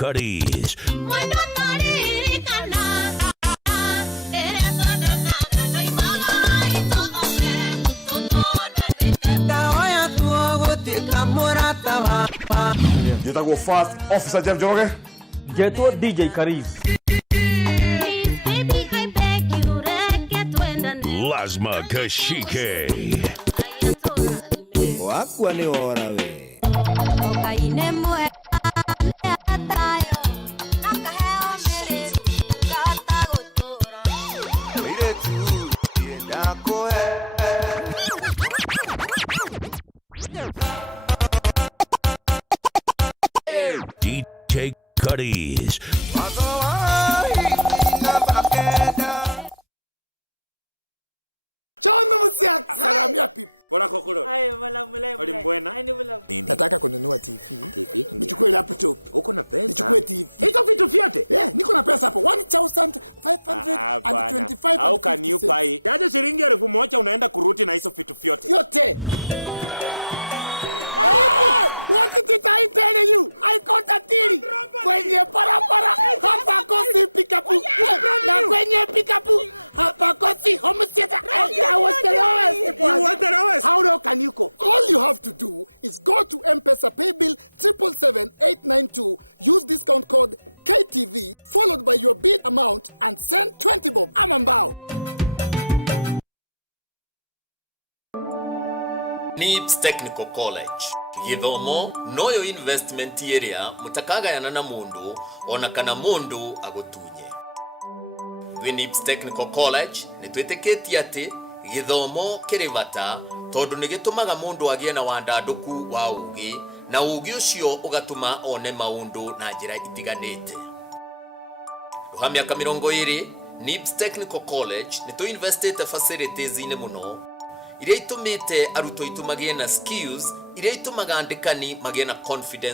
Cuties. You go fast, Officer Jeff Joge. Get what DJ Karis. Lasma Kashike. Wakwa ni ora we. DJ Cuties. Chono musiak. Salamia pipi. Bora kokoro. Ay, wala. Ulimbuena? Ay, ni wala. Nataka kununua TV. TV? Nichukue laptop. Uko na pesa? Nichukue TV. Hizo vitu vyote? Niko na pesa hapo. 1,525. How can you buy? Jaje shilingi 1,000 unaenda kuruti na hizo vitu vyote. Yote. What did I tell you? I got a deal. Kwenye parapara hapa kosi pikapu. Na kwenye pikapu hapa kosi home theater. I was the lowest. You want the lowest? How low can you go? All you have to do is go to M-Pesa Paybill 777-892. Use discount code KTV followed by your bid amount and send 20 bob. Amambao. NIPS Technical College githomo noyo investment area mutakagayana na mundu ona kana mundu agutunye. NIPS Technical College nitweteketie ati githomo kirivata tondu nigitumaga mundu agie na wandanduku wa ugi na ugi ucio ugatuma one maundu na njira itiganite. Ruha miaka 20 NIPS Technical College nituinvestite facilities ine muno iria itumite aruto itumagie na skills iria itumaga andikani magie na confidence